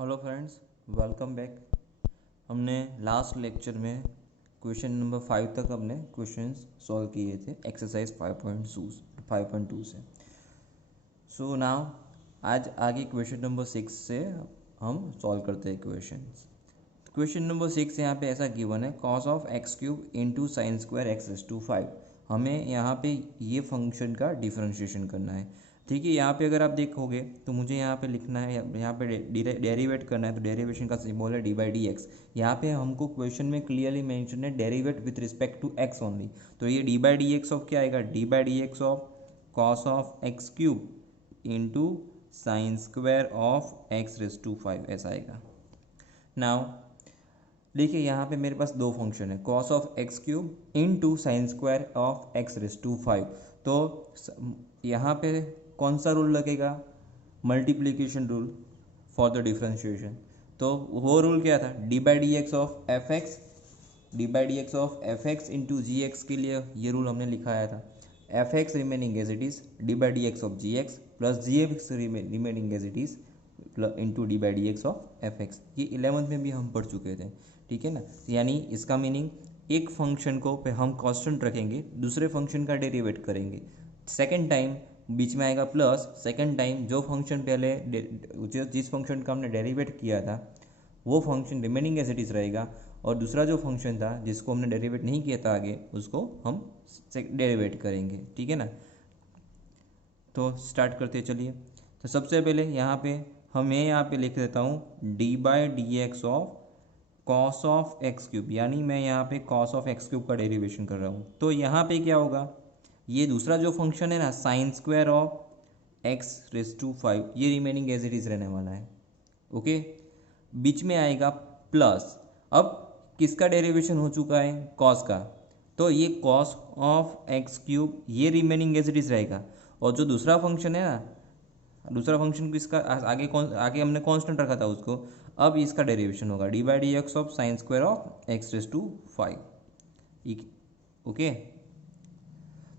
Hello friends, welcome back. हमने last lecture में question number 5 तक हमने क्वेश्चंस सॉल्व किए थे एक्सरसाइज 5.2 से। सो नाउ आज आगे क्वेश्चन नंबर 6 से हम सॉल्व करते हैं क्वेश्चंस। क्वेश्चन नंबर 6 यहाँ पे ऐसा गिवन है cos of x cube into sine square x raise to 5। हमें यहाँ पे ये फंक्शन का डिफरेंशिएशन करना है। ठीक है, यहाँ पे अगर आप देखोगे तो मुझे यहाँ पे लिखना है, यहाँ पे डेरिवेट करना है, तो डेरिवेशन का सिंबल है डी बाई डी एक्स। यहाँ पे हमको क्वेश्चन में क्लियरली मेंशन है derivate with respect to x only. तो ये d by d x of क्या आएगा, d by d x of cos of x cube into sine square of x raise to 5 ऐसा आएगा। नाउ देखिए यहाँ पे मेरे पास दो फंक्शन है, cos of x cube into sine square of x raise to 5। तो यहाँ पे कौन सा रूल लगेगा, multiplication rule for the differentiation. तो वो रूल क्या था, d by d x of f x, d by d x of f x into g x के लिए ये रूल हमने लिखाया था, f x remaining as it is d by d x of ji x plus g x remaining as it is into d by d x of f x. ये 11th में भी हम पढ़ चुके थे, ठीक है ना। यानी इसका मीनिंग एक फंक्शन को पे हम कांस्टेंट रखेंगे, दूसरे फंक्शन का डेरिवेट करेंगे, सेकंड टाइम बीच में आएगा प्लस, सेकंड टाइम जो फंक्शन पहले जिस फंक्शन का हमने डेरिवेट किया था वो function remaining as it is रहेगा, और दूसरा जो फंक्शन था जिसको हमने डेरिवेट नहीं किया था आगे उसको हम डेरिवेट करेंगे, ठीक है ना। तो स्टार्ट करते चलिए। तो सबसे पहले यहाँ पे मैं यहाँ पे लिख देता हूँ d by d x of cos of x cube, यानी मैं यहाँ पे कॉस ऑफ एक्स क्यूब का डेरिवेशन कर रहा हूँ। तो यहाँ पे क्या होगा, ये दूसरा जो फंक्शन है ना sine square of x raise to 5, ये रिमेनिंग एज इट इज़ रहने वाला है। ओके, बीच में आएगा प्लस। अब किसका डेरिवेशन हो चुका है, कॉस का, तो ये कॉस ऑफ एक्स क्यूब ये रिमेनिंग एज इट इज़ रहेगा। और जो दूसरा फंक्शन है ना, दूसरा फंक्शन किसका आगे हमने कांस्टेंट रखा था उसको, अब इसका डेरिवेशन होगा d by d x of sine square of x raise to 5। Okay,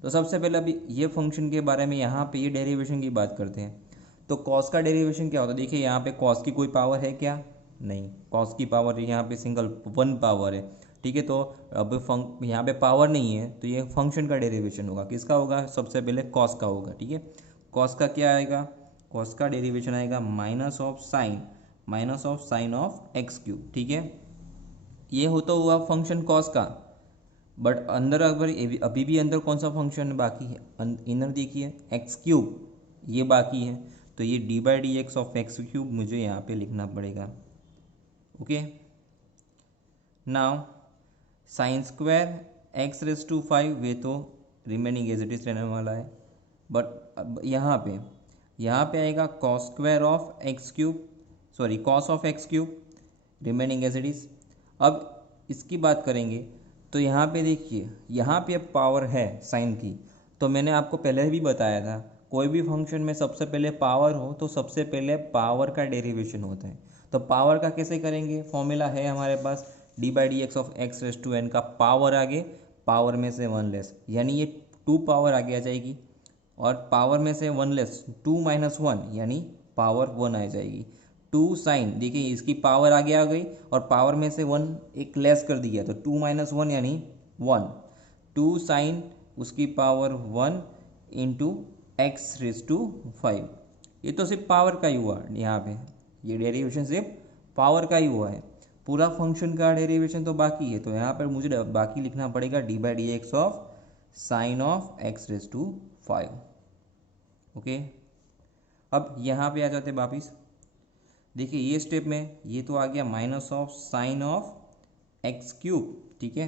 तो सबसे पहले अभी ये फंक्शन के बारे में यहाँ पे ये डेरिवेशन की बात करते हैं। तो कॉस का डेरिवेशन क्या होता है, देखिए यहाँ पे कॉस की कोई पावर है क्या, नहीं, कॉस की पावर यहाँ पे सिंगल 1 पावर है, ठीक है। तो अब यहाँ पे पावर नहीं है तो ये फंक्शन का डेरिवेशन होगा, किसका होगा, सबसे पहले कॉस का होगा, ठीक है। कॉस का क्या आएगा, कॉस का डेरिवेशन आएगा minus of sine of x cube, ठीक है। ये होता हुआ फंक्शन कॉस का, बट अंदर अगर अभी भी अंदर कौन सा फंक्शन बाकी है, इनर देखिए एक्स क्यूब ये बाकी है, तो ये d by d x of x cube मुझे यहाँ पे लिखना पड़ेगा। Okay, now sine square x raise to 5 वे तो रिमेनिंग एज इट इज रहने वाला है, बट अब यहाँ पे आएगा cos square of x cube, sorry cos of x cube remaining as it is. अब इसकी बात करेंगे तो यहाँ पे देखिए, यहाँ पे अब पावर है साइन की, तो मैंने आपको पहले भी बताया था कोई भी फंक्शन में सबसे पहले पावर हो तो सबसे पहले पावर का डेरिवेशन होता है। तो पावर का कैसे करेंगे, फॉर्मूला है हमारे पास d by d x of x raise to n का पावर आगे, पावर में से 1 लेस, यानी ये 2 पावर आगे आ जाएगी, और पावर में से 1 लेस 2 माइनस 1 यानी पावर 1 आ जाएगी। 2 साइन, देखिए इसकी पावर आगे आ गई और पावर में से 1 एक लेस कर दिया, तो 2 माइनस 1 यानी 1, 2 साइन उसकी power 1 into x raise to 5। ये तो सिर्फ पावर का ही हुआ, यहाँ पे ये डेरिवेशन सिर्फ पावर का ही हुआ है, पूरा फंक्शन का डेरिवेशन तो बाकी है। तो यहाँ पर मुझे बाकी लिखना पड़ेगा d by d x of sine of x raise to 5। Okay, अब यहाँ पे आ जाते वापिस, देखिए ये स्टेप में ये तो आ गया minus of sine of x cube, ठीक है।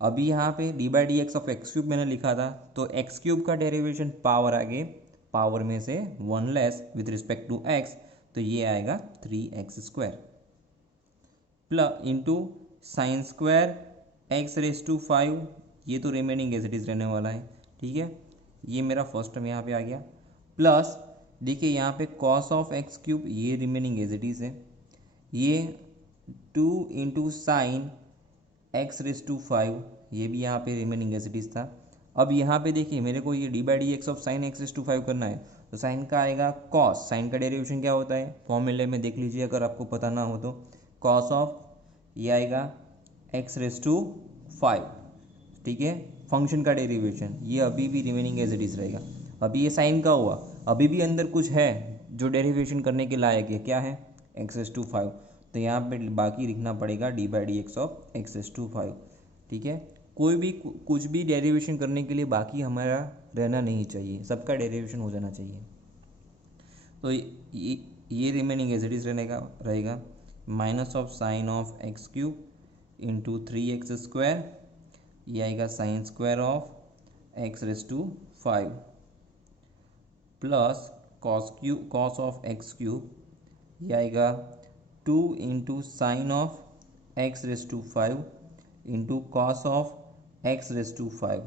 अभी यहाँ पे d by d x of x cube मैंने लिखा था, तो एक्स क्यूब का डेरिवेशन पावर आगे, पावर में से 1 less with respect to x, तो ये आएगा 3x square plus into sine square x raise to 5, ये तो रिमेनिंग एज इट इज रहने वाला है, ठीक है। ये मेरा फर्स्ट टर्म यहाँ पे आ गया, प्लस देखिए यहाँ पे कॉस ऑफ एक्स क्यूब ये रिमेनिंग एज इट इज है, ये 2 into sine x raise to 5 ये भी यहाँ पे रिमेनिंग एज इट इज था। अब यहाँ पे देखिए मेरे को ये d by d x of sine x raise to 5 करना है, तो साइन का आएगा कॉस, साइन का डेरिवेशन क्या होता है फॉर्मूले में देख लीजिए अगर आपको पता ना हो तो, कॉस ऑफ ये आएगा x⁵ ठीक है। फंक्शन का डेरिवेशन ये अभी भी रिमेनिंग एज इट इज रहेगा। अभी ये साइन का हुआ, अभी भी अंदर कुछ है जो डेरिवेशन करने के लायक है, क्या है x⁵, तो यहाँ पे बाकी लिखना पड़ेगा d/dx ऑफ x⁵, ठीक है। कोई भी कुछ भी डेरिवेशन करने के लिए बाकी हमारा रहना नहीं चाहिए, सबका डेरिवेशन हो जाना चाहिए। तो ये रिमेनिंग एज इट इज रहेगा minus of sine of x³ into 3x², ये आएगा sign square of x⁵ plus cos of x³ ये आएगा 2 into sine of x⁵ into cos of x⁵,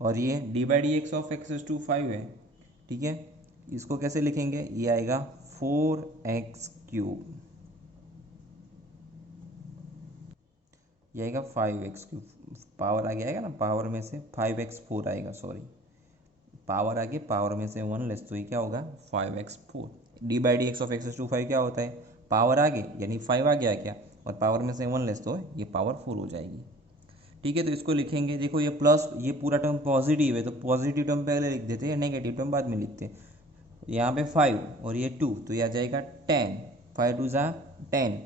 और ये d/dx ऑफ x⁵ है, ठीक है। इसको कैसे लिखेंगे, ये आएगा 4x³, ये आएगा 5x³, पावर आगे आएगा ना, पावर में से 5x4 आएगा, सॉरी पावर आगे पावर में से 1 लेस, तो ये क्या होगा 5x4। d/dx ऑफ x⁵ क्या होता है, पावर आगे यानी 5 आ गया क्या, और पावर में से 1 लेस तो ये पावर 4 हो जाएगी, ठीक है। तो इसको लिखेंगे, देखो ये प्लस, ये पूरा टर्म पॉजिटिव है तो पॉजिटिव टर्म पहले लिख देते हैं, नेगेटिव टर्म बाद में लिखते हैं। यहाँ पे 5 और ये 2 तो ये आ जाएगा 10, 5 2 = 10,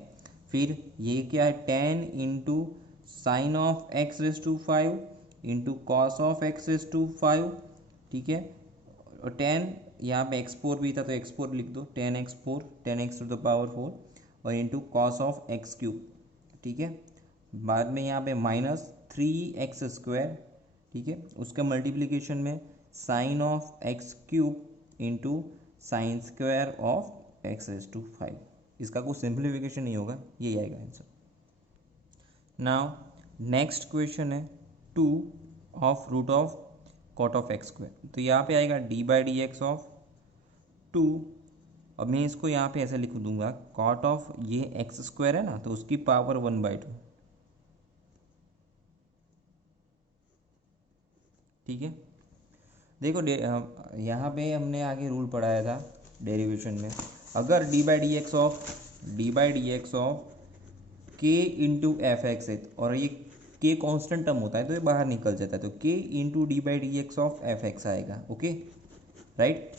फिर ये क्या है 10 into sine of x⁵ into cos of x⁵, ठीक है। और 10 यहाँ पे x4 भी था तो x4 लिख दो, 10x4 10x⁴ और इंटू कॉस ऑफ x³, ठीक है। बाद में यहाँ पे माइनस 3x², ठीक है, उसका मल्टीप्लिकेशन में sine of x³ into sine square of x⁵। इसका कोई सिंप्लीफिकेशन नहीं होगा, यही आएगा आंसर। नाउ नेक्स्ट क्वेश्चन है 2 of root of cot of x², तो यहाँ पे आएगा d/dx ऑफ 2, और मैं इसको यहाँ पे ऐसे लिख दूंगा कॉट ऑफ ये x² है ना, तो उसकी पावर 1/2, ठीक है। देखो यहाँ पे हमने आगे रूल पढ़ाया था डेरिवेशन में, अगर d/dx of k into fx है और ये k कांस्टेंट टर्म होता है तो ये बाहर निकल जाता है, तो k into d/dx of fx आएगा, ओके राइट।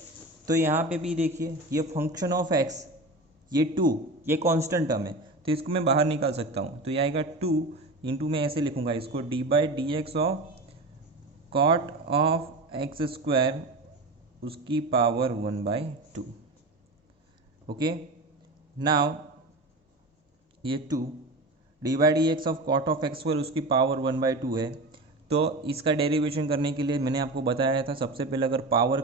तो यहाँ पे भी देखिए ये फंक्शन ऑफ x, ये 2 ये कांस्टेंट टर्म है तो इसको मैं बाहर निकाल सकता हूँ, तो ये आएगा 2 इंटू, मैं ऐसे लिखूंगा इसको d/dx of cot of x² उसकी पावर 1/2, ओके। नाउ ये 2 d/dx of cot of x² उसकी पावर 1/2 है, तो इसका डेरिवेशन करने के लिए मैंने आपको बताया था सबसे पहले अगर पावर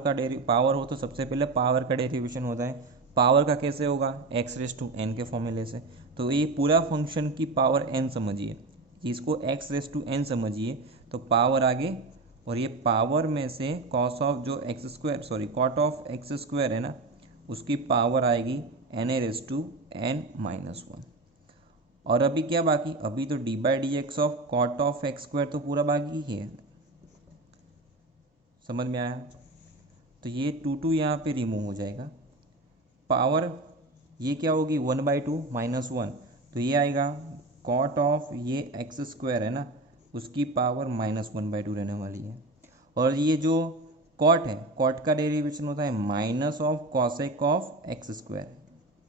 हो तो सबसे पहले पावर का डेरिवेशन होता है। पावर का कैसे होगा, x⁵n के फॉर्मूले से। तो ये पूरा फंक्शन की पावर n समझिए, इसको x⁵n समझिए, तो पावर आगे, और ये पावर में से कॉस ऑफ जो कॉट ऑफ x² है ना, उसकी पावर आएगी n⁻n-1। और अभी क्या बाकी, अभी तो d/dx of cot of x² तो पूरा बाकी ही है, समझ में आया। तो ये 2 यहाँ पे रिमूव हो जाएगा, पावर ये क्या होगी 1/2 -1, तो ये आएगा कॉट ऑफ ये x² है ना, उसकी पावर -1/2 रहने वाली है। और ये जो कॉट है, कॉट का डेरिवेशन होता है minus of cosec of x²।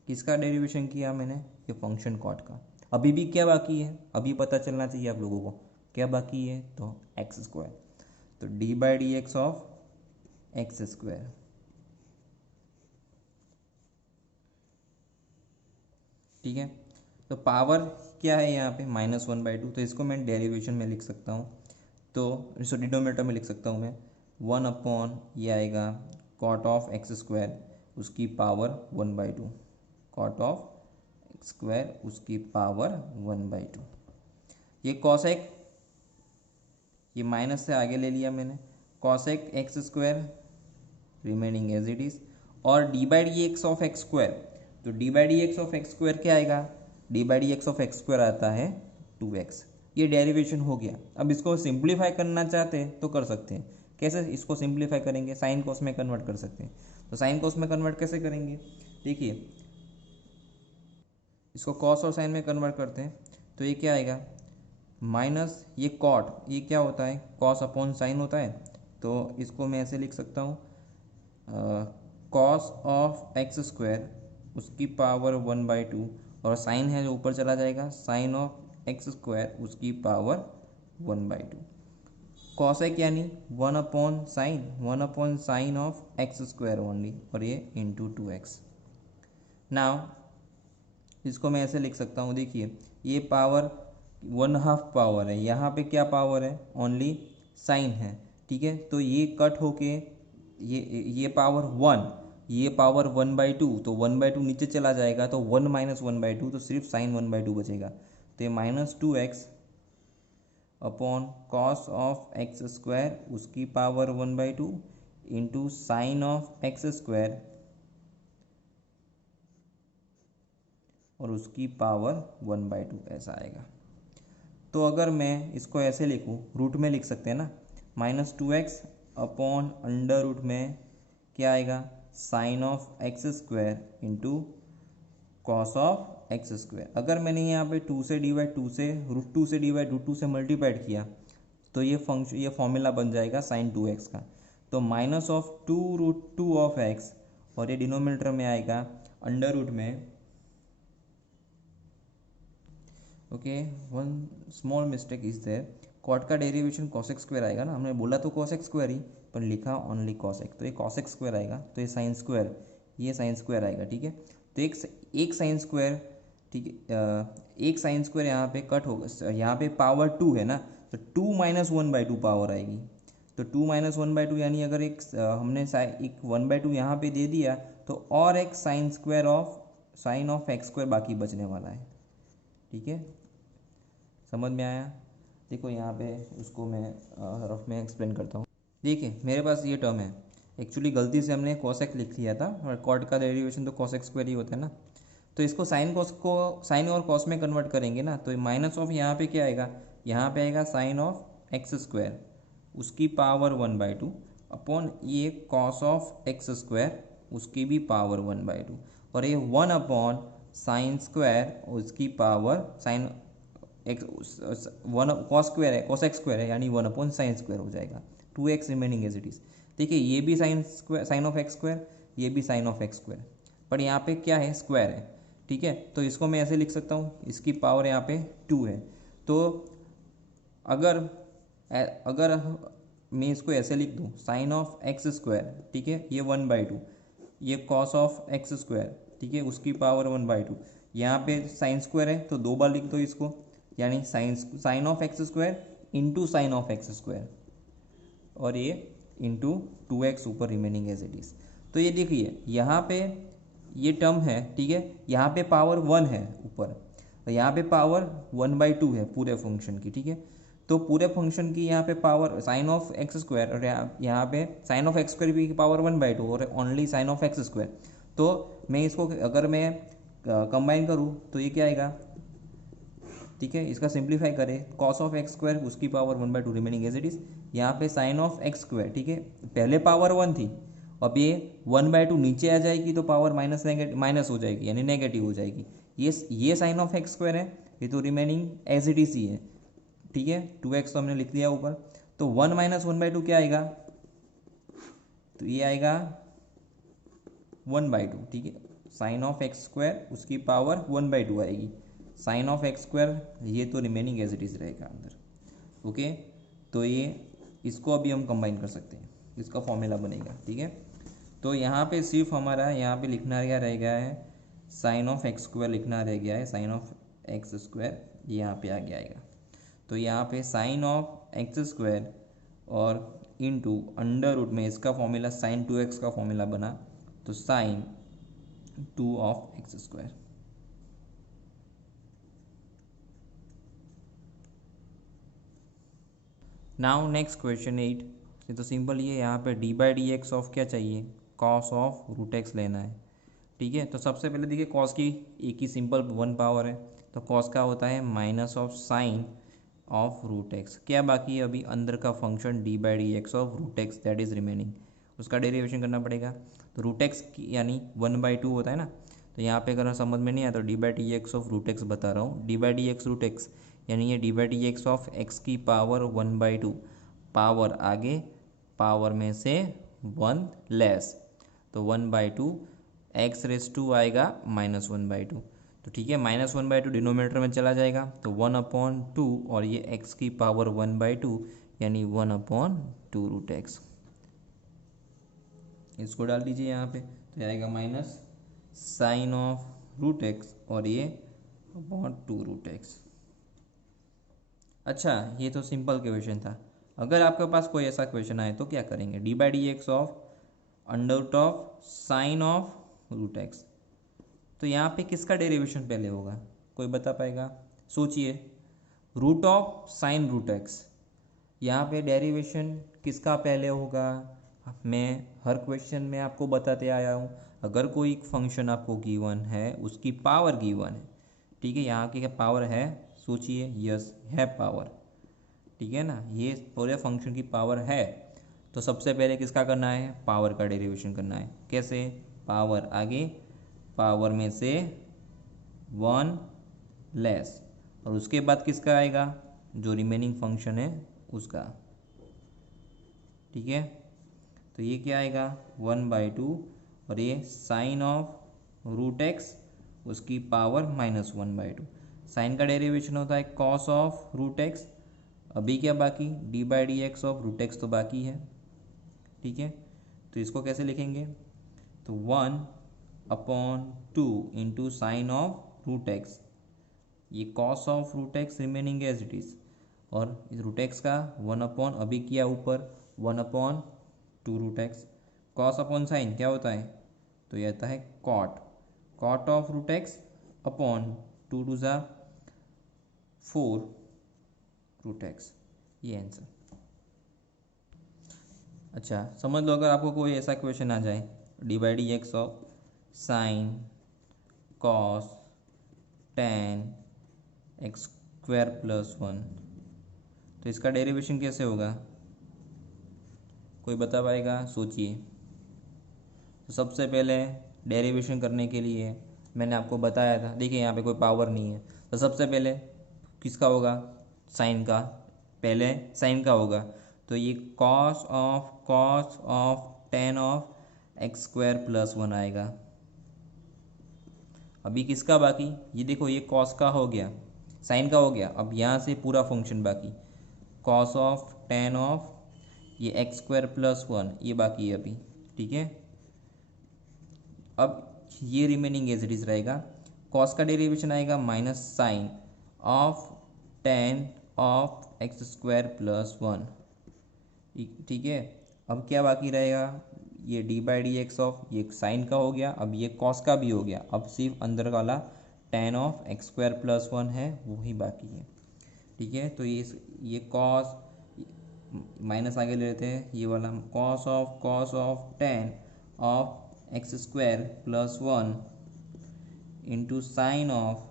किसका डेरिवेशन किया मैंने, ये फंक्शन कॉट का। अभी भी क्या बाकी है, अभी पता चलना चाहिए आप लोगों को क्या बाकी है, तो x², तो d/dx ऑफ x², ठीक है। तो पावर क्या है यहाँ पे -1/2, तो इसको मैं डेरिवेशन में लिख सकता हूँ, तो इसको डिनोमिनेटर में लिख सकता हूँ मैं 1/, ये आएगा कॉट ऑफ x² उसकी पावर 1/2, कॉट ऑफ x² उसकी पावर 1/2। ये कॉसेक, ये माइनस से आगे ले लिया मैंने, cosec x² remaining as it is, और d/dx ऑफ x², तो d/dx ऑफ x² क्या आएगा, d/dx ऑफ x² आता है 2x। ये डेरिवेशन हो गया। अब इसको सिंप्लीफाई करना चाहते हैं तो कर सकते हैं, कैसे इसको सिंप्लीफाई करेंगे, साइन कॉस में कन्वर्ट कर सकते हैं। तो साइन कॉस में कन्वर्ट कैसे करेंगे, देखिए इसको कॉस और साइन में कन्वर्ट करते हैं तो ये क्या आएगा, माइनस ये कॉट, ये क्या होता है, कॉस अपॉन साइन होता है। तो इसको मैं ऐसे लिख सकता हूँ, कॉस ऑफ एक्स स्क्वायर उसकी पावर 1/2, और साइन है जो ऊपर चला जाएगा, साइन ऑफ एक्स स्क्वायर उसकी पावर 1/2। कॉसेक यानी 1/sin of x square only, और ये इंटू 2x। नाउ इसको मैं ऐसे लिख सकता हूँ, देखिए ये पावर 1/2 पावर है, यहाँ पे क्या पावर है, ओनली साइन है, ठीक है। तो ये कट होके ये पावर 1, ये पावर 1/2, तो 1/2 नीचे चला जाएगा, तो 1 - 1/2, तो सिर्फ साइन 1/2 बचेगा। तो ये -2x upon cos of x square उसकी power 1/2 into sine of x square और उसकी पावर 1/2 ऐसा आएगा। तो अगर मैं इसको ऐसे लिखूँ, रूट में लिख सकते हैं ना, -2x अपॉन अंडर रूट में क्या आएगा, sine of x square into cos of x square. अगर मैंने यहाँ पे 2 से डिवाइड 2 से √2 से डिवाइड √2 से मल्टीप्लाइड किया तो ये फंक्शन, ये फॉर्मूला बन जाएगा साइन 2x का। तो -2 ऑफ x, और ये डिनोमिनेटर में आएगा अंडर रूट में, okay one small mistake is there, cot का डेरिवेशन कॉसेक स्क्वायर आएगा ना, हमने बोला तो कॉसेक स्क्वायर ही पर लिखा ओनली कॉसेक, तो ये कॉसेक स्क्वायर आएगा, तो ये साइन स्क्वायर, ये साइन स्क्वायर आएगा, ठीक है। तो एक साइन स्क्वायर, ठीक है, एक साइन स्क्वायर यहाँ पे कट होगा, यहाँ पे पावर 2 है ना, तो 2 - 1/2 पावर आएगी। तो 2 - 1/2 यानी अगर एक हमने एक 1/2 यहाँ पे दे दिया तो और एक साइन ऑफ एक्स स्क्वायर बाकी बचने वाला है, ठीक है। समझ में आया, देखो यहाँ पे उसको मैं रफ में एक्सप्लेन करता हूँ। देखिए मेरे पास ये टर्म है, एक्चुअली गलती से हमने कॉसेक लिख लिया था, और कॉट का डेरिवेशन तो कॉसेक स्क्वायर ही होता है ना। तो इसको साइन और कॉस में कन्वर्ट करेंगे ना, तो माइनस ऑफ यहाँ पे क्या आएगा, यहाँ पे आएगा साइन ऑफ एक्स स्क्वायर उसकी पावर 1/2 अपॉन ये कॉस ऑफ एक्स स्क्वायर उसकी भी पावर 1/2, और ये 1 अपॉन साइन स्क्वायर उसकी power sine x 1 cos square है, कॉस एक्स स्क्वायर है, यानी 1 अपॉन साइन स्क्वायर हो जाएगा, 2x remaining as it is. देखिए ये भी साइन ऑफ एक्स स्क्वायर, ये भी साइन ऑफ एक्स स्क्वायर, पर यहाँ पे क्या है, स्क्वायर है, ठीक है। तो इसको मैं ऐसे लिख सकता हूँ, इसकी पावर यहाँ पे 2 है। तो अगर अगर मैं इसको ऐसे लिख दूँ, साइन ऑफ एक्स स्क्वायर, ठीक है, ये 1/2, ये कॉस ऑफ एक्स स्क्वायर, ठीक है, उसकी पावर 1/2, यहाँ पे साइन स्क्वायर है तो 2 बार लिख दो इसको, यानी sine of x square into sine of x square, और ये इंटू 2x ऊपर रिमेनिंग एज इट इज। तो ये देखिए यहाँ पे ये टर्म है, ठीक है, यहाँ पे पावर 1 है ऊपर, और यहाँ पे पावर 1/2 है पूरे फंक्शन की, ठीक है। तो पूरे फंक्शन की यहाँ पे power sine of x square, और यहाँ पे साइन ऑफ एक्स स्क्वायर भी पावर 1/2 और only sine of x square. तो मैं इसको अगर मैं कंबाइन करूँ तो ये क्या आएगा, ठीक है, इसका सिंप्लीफाई करें, कॉस ऑफ एक्स स्क्वायर उसकी power 1/2 remaining as it is, यहाँ पे साइन ऑफ एक्स स्क्वायर, ठीक है, पहले पावर 1 थी, अब ये 1/2 नीचे आ जाएगी तो पावर माइनस हो जाएगी, यानी नेगेटिव हो जाएगी। ये साइन ऑफ एक्स स्क्वायर है, ये तो रिमेनिंग एज इट इज ही है, ठीक है। 2x तो हमने लिख लिया ऊपर, तो 1 - 1/2 क्या आएगा, तो ये आएगा 1/2, ठीक है, साइन ऑफ एक्स स्क्वायर उसकी पावर 1/2 आएगी, साइन ऑफ एक्स स्क्वायर ये तो रिमेनिंग एज इट इज रहेगा अंदर, ओके। तो ये इसको अभी हम कंबाइन कर सकते हैं, इसका फॉर्मूला बनेगा, ठीक है। तो यहाँ पे सिर्फ हमारा यहाँ पे लिखना क्या रह गया है, साइन ऑफ एक्स स्क्वायर लिखना रह गया है, साइन ऑफ एक्स स्क्वायर यहाँ पे आगे आएगा। तो यहाँ पे साइन ऑफ एक्स स्क्वायर और इंटू अंडर रूट में इसका फॉर्मूला साइन 2x का फॉर्मूला बना, तो sine 2 of x square. Now next question 8, ये तो सिंपल ही है, यहाँ पे d/dx ऑफ क्या चाहिए, कॉस ऑफ √x लेना है, ठीक है। तो सबसे पहले देखिए कॉस की एक ही सिंपल 1 पावर है, तो कॉस का होता है minus of sine of root x. क्या बाकी है अभी? अंदर का function d by d x of root x that is remaining, उसका डेरिवेशन करना पड़ेगा। तो रूट एक्स यानी 1/2 होता है ना, तो यहाँ पे अगर समझ में नहीं आया तो d by d x of root x बता रहा हूँ। D by d x root x यानी ये d by d x of x की पावर 1/2, पावर आगे पावर में से 1 लेस, तो 1/2 एक्स रेस टू आएगा -1/2। तो ठीक है, -1/2 डिनोमिनेटर में चला जाएगा तो 1/2 और ये x की पावर 1/2 यानी 1/2 रूट एक्स। इसको डाल दीजिए यहाँ पे तो आएगा minus sine of root x और ये अपॉन 2 रूट एक्स। अच्छा, ये तो सिंपल क्वेश्चन था। अगर आपके पास कोई ऐसा क्वेश्चन आए तो क्या करेंगे? D by d x of under root of sine of root x, तो यहाँ पे किसका डेरिवेशन पहले होगा? कोई बता पाएगा? सोचिए, root of sine root x, यहाँ पे डेरिवेशन किसका पहले होगा? मैं हर क्वेश्चन में आपको बताते आया हूँ, अगर कोई फंक्शन आपको गिवन है उसकी पावर गिवन है, ठीक है, यहाँ की क्या पावर है? सोचिए, यस है पावर, ठीक है ना, ये पूरे फंक्शन की पावर है। तो सबसे पहले किसका करना है? पावर का डेरिवेशन करना है। कैसे? पावर आगे पावर में से 1 लेस और उसके बाद किसका आएगा? जो रिमेनिंग फंक्शन है उसका, ठीक है। तो ये क्या आएगा? 1/2 और ये साइन ऑफ रूट एक्स उसकी पावर -1/2। साइन का डेरिवेशन होता है कॉस ऑफ रूट एक्स। अभी क्या बाकी? D by d x of root x तो बाकी है, ठीक है। तो इसको कैसे लिखेंगे? तो 1/2 into sine of root x, ये cos of root x remaining as it is, और इस रूट एक्स का 1/, अभी किया ऊपर 1/2 root x. Cos upon sine क्या होता है? तो ये आता है cot, cot of root x upon 2 2 ज़ा 4 रूट एक्स, ये आंसर। अच्छा, समझ लो अगर आपको कोई ऐसा क्वेश्चन आ जाए, D by d x of sine cos tan x² + 1, तो इसका डेरिवेशन कैसे होगा? कोई बता पाएगा? सोचिए। तो सबसे पहले डेरिवेशन करने के लिए मैंने आपको बताया था, देखिए यहाँ पे कोई पावर नहीं है, तो सबसे पहले किसका होगा? साइन का, पहले साइन का होगा। तो ये cos of tan of x² + 1 आएगा। अभी किसका बाकी? ये देखो, ये cos का हो गया, साइन का हो गया, अब यहाँ से पूरा फंक्शन बाकी, cos ऑफ tan ऑफ ये x² + 1 ये बाकी है अभी, ठीक है। अब ये रिमेनिंग एज इट इज रहेगा। cos का डेरिवेशन आएगा minus sine of tan of x² + 1, ठीक है। अब क्या बाकी रहेगा? ये d by d x of, ये साइन का हो गया, अब ये कॉस का भी हो गया, अब सिर्फ अंदर वाला tan ऑफ x² + 1 है, वही बाकी है, ठीक है। तो ये कॉस माइनस आगे ले लेते हैं, ये वाला cos of tan of x² + 1 into sine of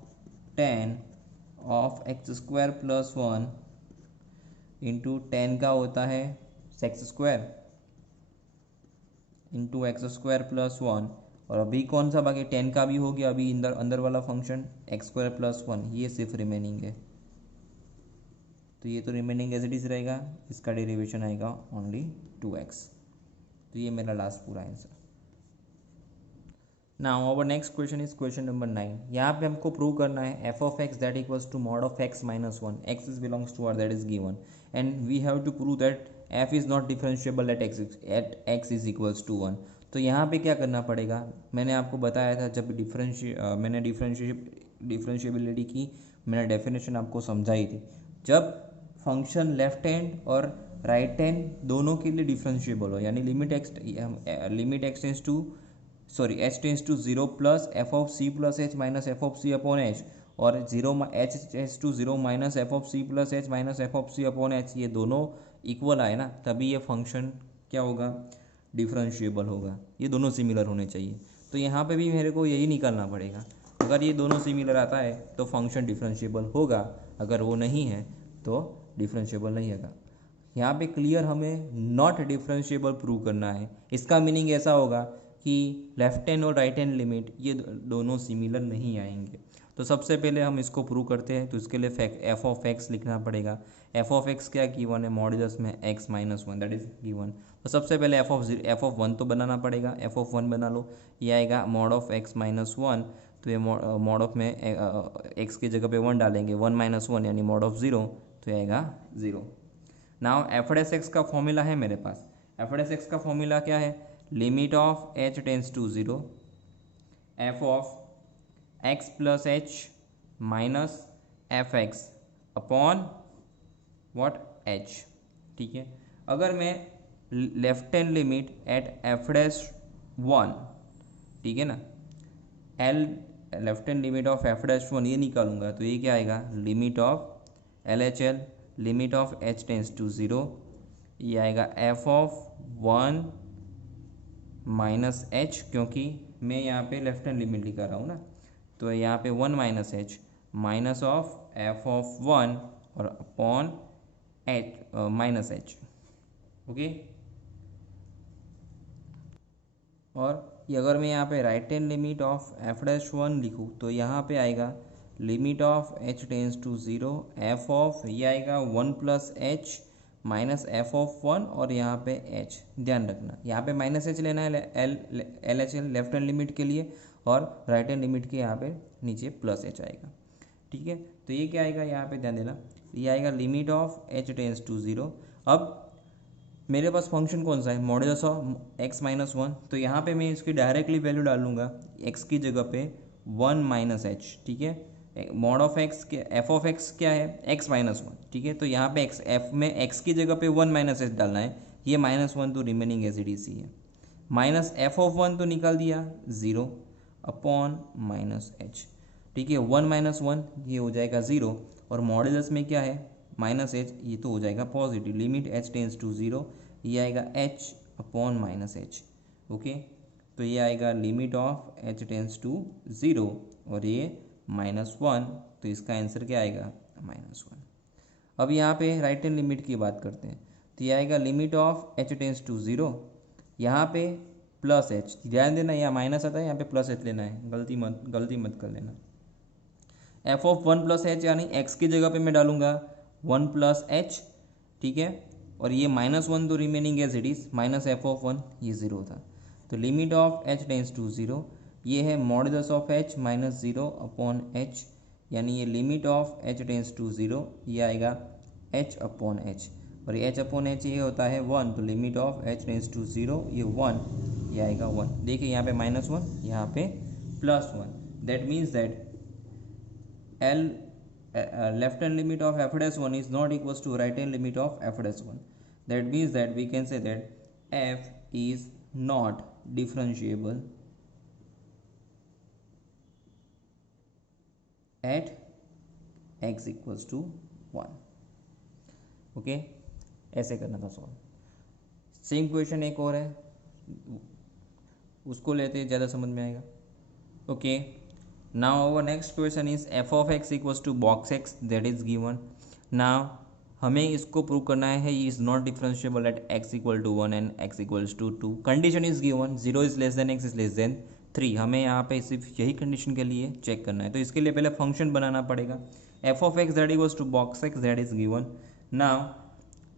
tan of x² + 1 into tan का होता है x² इंटू x² + 1, और अभी कौन सा बाकी? tan का भी हो गया, अभी अंदर वाला फंक्शन x² + 1 ये सिर्फ रिमेनिंग है। तो ये तो रिमेनिंग एज इट इज रहेगा, इसका डेरिवेशन आएगा ओनली 2x। तो ये मेरा लास्ट पूरा answer. Now our next question is question number 9। यहाँ पे हमको प्रूव करना है f of x that equals to mod of x - 1, x is belongs to r that is given, and we have to prove that f is not differentiable at x is equals to 1। तो यहाँ पे क्या करना पड़ेगा? मैंने आपको बताया था जब मैंने डिफरेंशिएबिलिटी की, मैंने डेफिनेशन आपको समझाई थी। जब फंक्शन लेफ्ट हैंड और राइट हैंड दोनों के लिए डिफरेंशिएबल हो, यानी limit x tends to h tends to 0 plus f of c plus h minus f of c upon h, और h tends to 0 minus f of c plus h minus f of c upon h, ये दोनों equal आए ना, तभी ये function क्या होगा? Differentiable होगा। ये दोनों सिमिलर होने चाहिए। तो यहाँ पे भी मेरे को यही निकालना पड़ेगा, अगर ये दोनों सिमिलर आता है तो फंक्शन डिफरेंशिएबल होगा, अगर वो नहीं है तो डिफरेंशिएबल नहीं होगा। यहाँ पे क्लियर हमें नॉट डिफरेंशिएबल प्रूव करना है। इसका मीनिंग ऐसा होगा कि लेफ्ट हैंड और राइट हैंड लिमिट ये दोनों सिमिलर नहीं आएंगे। तो सबसे पहले हम इसको प्रूव करते हैं, तो इसके लिए एफ ऑफ एक्स लिखना पड़ेगा। एफ ऑफ एक्स क्या गिवन है, मॉड्यूलस में x minus one, that is given. तो सबसे पहले एफ ऑफ वन तो बनाना पड़ेगा, एफ ऑफ वन बना लो। ये आएगा mod of x minus one, तो ये मॉड ऑफ में एक्स की जगह पे वन डालेंगे, वन माइनस वन यानी मॉड ऑफ ज़ीरो, तो ये आएगा zero. Now f ad s x का फॉर्मूला है मेरे पास। एफ एड एस एक्स का फॉर्मूला क्या है, limit of h tends to zero f of x plus h minus f x upon what h. ठीक है, अगर मैं left hand limit at f dash one, ठीक है ना, L left hand limit of f dash one ये निकालूंगा, तो ये क्या आएगा, limit of L h L limit of h tends to zero, ये आएगा f of one minus h, क्योंकि मैं यहाँ पे लेफ्ट हैंड लिमिट लिखा रहा हूँ ना, तो यहाँ पे one minus h minus of f of one और upon h minus h. Okay, और ये अगर मैं यहाँ पे right hand limit of f dash one लिखूँ, तो यहाँ पे आएगा limit of h tends to zero f of, ये आएगा one plus h minus f of one, और यहाँ पे एच, ध्यान रखना यहाँ पे माइनस एच लेना है L h L left hand limit के लिए, और राइट हैंड लिमिट के यहाँ पे नीचे प्लस एच आएगा। ठीक है, तो ये क्या आएगा, यहाँ पे ध्यान देना, ये आएगा limit of h tends to zero. अब मेरे पास फंक्शन कौन सा है, modulus of x minus one, तो यहाँ पे मैं इसकी डायरेक्टली वैल्यू डालूंगा एक्स की जगह पे वन माइनस एच। ठीक है, मॉड ऑफ एक्स के एफ ऑफ एक्स क्या है, एक्स माइनस वन। ठीक है, तो यहाँ पे एक्स एफ में एक्स की जगह पे वन माइनस एच डालना है, ये माइनस वन तो रिमेनिंग एज इट इज ही है, माइनस एफ ऑफ वन तो निकाल दिया ज़ीरो अपॉन माइनस एच। ठीक है, वन माइनस वन ये हो जाएगा ज़ीरो, और मॉड्यूलस में क्या है माइनस एच, ये तो हो जाएगा positive, limit h tends to zero, ये आएगा h upon minus h. Okay, तो ये आएगा limit of h tends to zero और ये माइनस वन, तो इसका आंसर क्या आएगा, माइनस वन। अब यहाँ पे राइट हैंड लिमिट की बात करते हैं, तो ये आएगा limit of h tends to zero, यहाँ पे प्लस एच, ध्यान देना यहाँ माइनस आता है, यहाँ पे प्लस एच लेना है, गलती मत कर लेना। F of one plus h यानी एक्स की जगह पे मैं डालूंगा वन प्लस एच। ठीक है, और ये माइनस वन तो remaining as it is, minus f of one ये ज़ीरो था, तो limit of h tends to zero, ये है modulus of h minus zero upon h, यानी ये limit of h tends to zero, ये आएगा एच अपॉन एच, और एच अपॉन एच ये होता है वन, तो limit of h tends to zero ये वन, ये आएगा वन। देखिए यहाँ पे माइनस वन, यहाँ पे plus one, that means that L left hand limit of f dash 1 is not equals to right hand limit of f dash 1. That means that we can say that f is not differentiable at x equals to 1. Okay, ऐसे करना था solve. Same question एक और है, उसको लेते ज़्यादा समझ में आएगा। Okay, now our next question is f of x equals to box x, that is given. now हमें इसको प्रूव करना है he is not differentiable at x equal to 1 and x equals to 2. condition is given 0 is less than x is less than 3. हमें यहाँ पे सिर्फ यही condition के लिए चेक करना है, तो इसके लिए पहले फंक्शन बनाना पड़ेगा। f of x that equals to box x that is given. now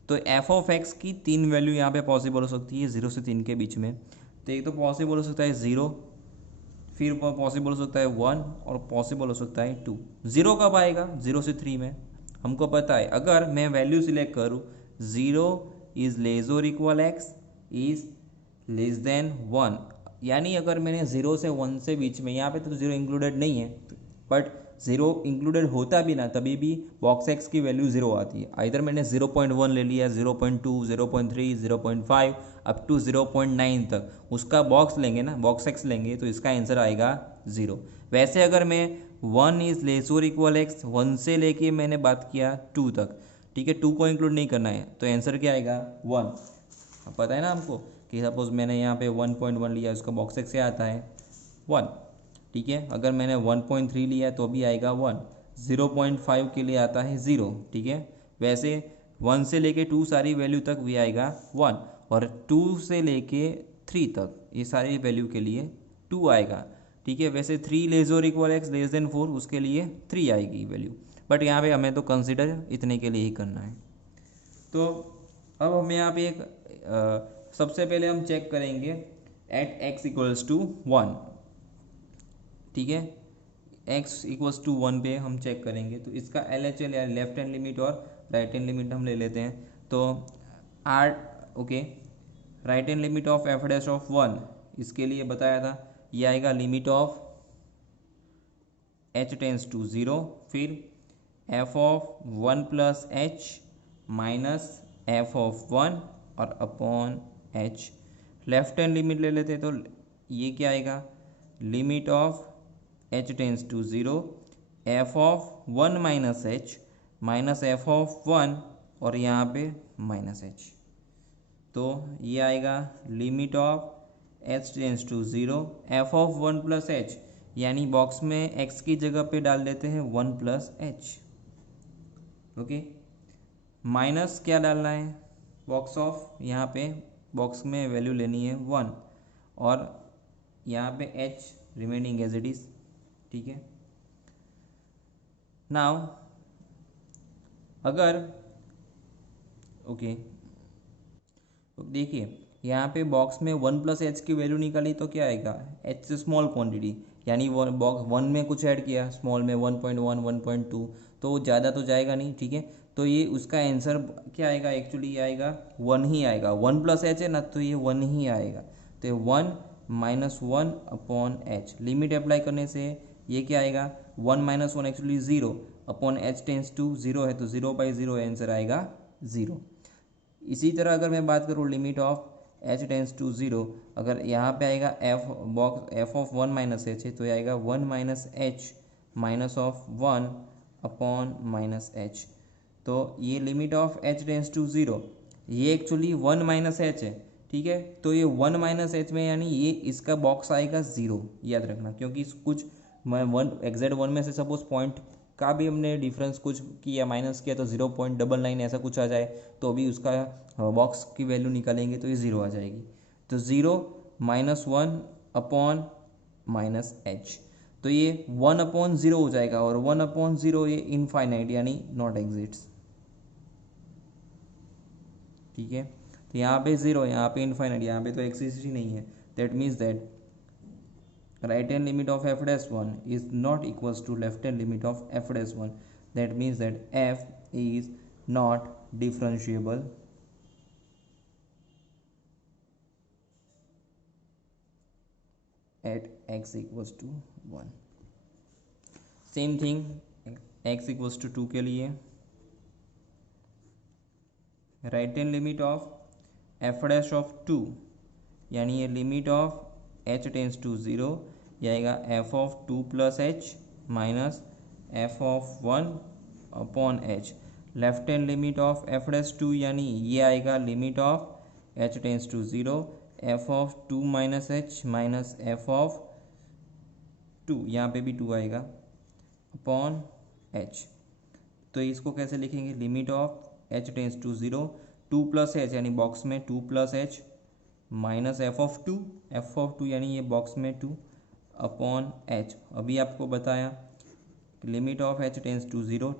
तो f of x की तीन वैल्यू यहाँ पे पॉसिबल हो सकती है 0 से 3 के बीच में। तो एक तो पॉसिबल हो सकता है 0, फिर पॉसिबल हो सकता है 1, और पॉसिबल हो सकता है 2। 0 कब आएगा, 0 से 3 में, हमको पता है अगर मैं वैल्यू सिलेक्ट करूँ 0 इज़ लेस और equal x is less than 1, यानी अगर मैंने 0 से 1 से बीच में, यहाँ पे तो 0 इंक्लूडेड नहीं है, बट 0 इंक्लूडेड होता भी ना तभी भी बॉक्स एक्स की वैल्यू 0 आती है। इधर मैंने 0.1 ले लिया, 0.2, 0.3, 0.5 अप टू 0.9 तक, उसका बॉक्स लेंगे ना, बॉक्स एक्स लेंगे, तो इसका आंसर आएगा 0। वैसे अगर मैं 1 इज़ लेस और इक्वल एक्स 1 से लेके मैंने बात किया 2 तक, ठीक है, 2 को इंक्लूड नहीं करना है, तो आंसर क्या आएगा 1। अब पता है ना हमको कि सपोज मैंने यहाँ पे 1.1 लिया, उसका बॉक्स एक्स क्या आता है 1। ठीक है, अगर मैंने 1.3 लिया तो भी आएगा 1, 0.5 के लिए आता है 0। ठीक है, वैसे 1 से लेके 2 सारी वैल्यू तक भी आएगा 1, और 2 से लेके 3 तक ये सारी वैल्यू के लिए 2 आएगा, ठीक है। वैसे 3 लेस और इक्वल एक्स लेस देन 4 उसके लिए 3 आएगी वैल्यू, बट यहाँ पे हमें तो कंसिडर इतने के लिए ही करना है। तो अब हम यहाँ पे एक सबसे पहले हम चेक करेंगे एट एक्स इक्वल्स टू 1, ठीक है। एक्स इक्वल्स टू 1 पे हम चेक करेंगे, तो इसका LHL या लेफ्ट हैंड लिमिट और राइट हैंड लिमिट हम ले लेते हैं। तो R okay, right hand limit of f dash of 1 इसके लिए बताया था, ये आएगा limit of h tends to 0, फिर f of 1 plus h minus f of 1 और upon h। Left hand limit ले लेते हैं, तो ये क्या आएगा, limit of h tends to 0 f of 1 minus h minus f of 1 और यहाँ पे माइनस h। तो ये आएगा limit of h tends to 0 f of 1 plus h, यानी बॉक्स में x की जगह पे डाल देते हैं 1 प्लस एच, ओके। माइनस क्या डालना है, बॉक्स ऑफ, यहाँ पे बॉक्स में वैल्यू लेनी है 1 और यहाँ पे h remaining as it is, ठीक है। नाउ अगर ओके तो देखिए यहाँ पे बॉक्स में 1 प्लस एच की वैल्यू निकाली तो क्या आएगा, एच से स्मॉल क्वांटिटी, यानी बॉक्स 1 में कुछ ऐड किया स्मॉल में 1.1 1.2, तो ज़्यादा तो जाएगा नहीं, ठीक है। तो ये उसका आंसर क्या आएगा, एक्चुअली ये आएगा 1 ही आएगा, 1 प्लस एच है ना, तो ये 1 ही आएगा। तो 1 minus 1 upon h, limit apply करने से ये क्या आएगा, 1 minus 1 actually 0 upon h tends to 0 है, तो 0/0 आंसर आएगा 0। इसी तरह अगर मैं बात करूँ limit of h tends to 0, अगर यहाँ पे आएगा f ऑफ 1 माइनस एच है, तो ये आएगा 1 minus h minus of 1 upon minus h. तो ये limit of h tends to 0, ये एक्चुअली 1 माइनस एच है, ठीक है। तो ये 1 माइनस एच में यानी ये इसका बॉक्स आएगा 0, याद रखना, क्योंकि कुछ मैं 1 एग्जैक्ट 1 में से सपोज पॉइंट का भी हमने डिफरेंस कुछ किया माइनस किया तो 0.99 ऐसा कुछ आ जाए, तो अभी उसका बॉक्स की वैल्यू निकालेंगे तो ये 0 आ जाएगी। तो 0 माइनस 1 अपॉन माइनस एच, तो ये 1 अपॉन 0 हो जाएगा, और 1 अपॉन 0 ये इनफाइनाइट यानी नॉट एग्जिट्स, ठीक है। तो यहाँ पे 0, यहाँ पे इनफाइनाइट, यहाँ पे तो एक्सिस्ट ही नहीं है। That means that right hand limit of f dash 1 is not equals to left hand limit of f dash 1. That means that f is not differentiable at x equals to 1. Same thing x equals to 2 के लिए right hand limit of f dash of 2, यानी ये limit of h tends to 0, ये आएगा f of 2 plus h minus f of 1 upon h। Left hand limit of f dash 2, यानी ये आएगा limit of h tends to 0 f of 2 minus h minus f of 2, यहाँ पे भी 2 आएगा upon h। तो इसको कैसे लिखेंगे, limit of h tends to 0 2 plus h, यानी बॉक्स में 2 plus h minus f of 2 यानी ये बॉक्स में 2 अपॉन एच। अभी आपको बताया limit of h tends to 0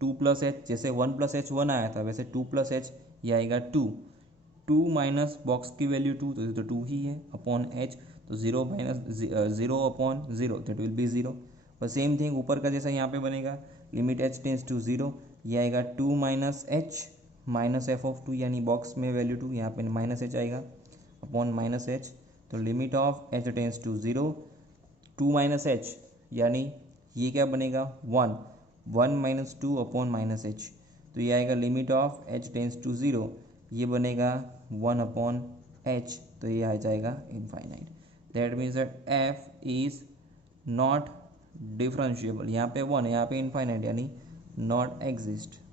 2 plus h, जैसे 1 प्लस एच 1 आया था वैसे 2 प्लस एच ये आएगा 2 माइनस बॉक्स की वैल्यू 2, तो 2 ही है अपॉन एच, तो 0 minus 0 upon 0 that will be 0। और सेम थिंग ऊपर का जैसा यहाँ पे बनेगा, लिमिट एच टेंस टू 0, ये आएगा 2 minus h minus f of 2, यानी बॉक्स में वैल्यू 2, यहाँ पे माइनस एच आएगा अपॉन माइनस एच। तो limit of h tends to 0 2 minus h, यानी ये क्या बनेगा 1 माइनस 2 अपॉन माइनस एच, तो ये आएगा limit of h tends to 0, ये बनेगा 1 अपॉन एच, तो ये आ जाएगा infinite. That means that F is not differentiable, यहाँ पे 1 यहाँ पे इनफाइनाइट यानी not exist.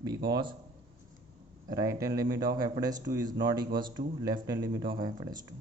Because right hand limit of f dash 2 is not equals to left hand limit of f dash 2.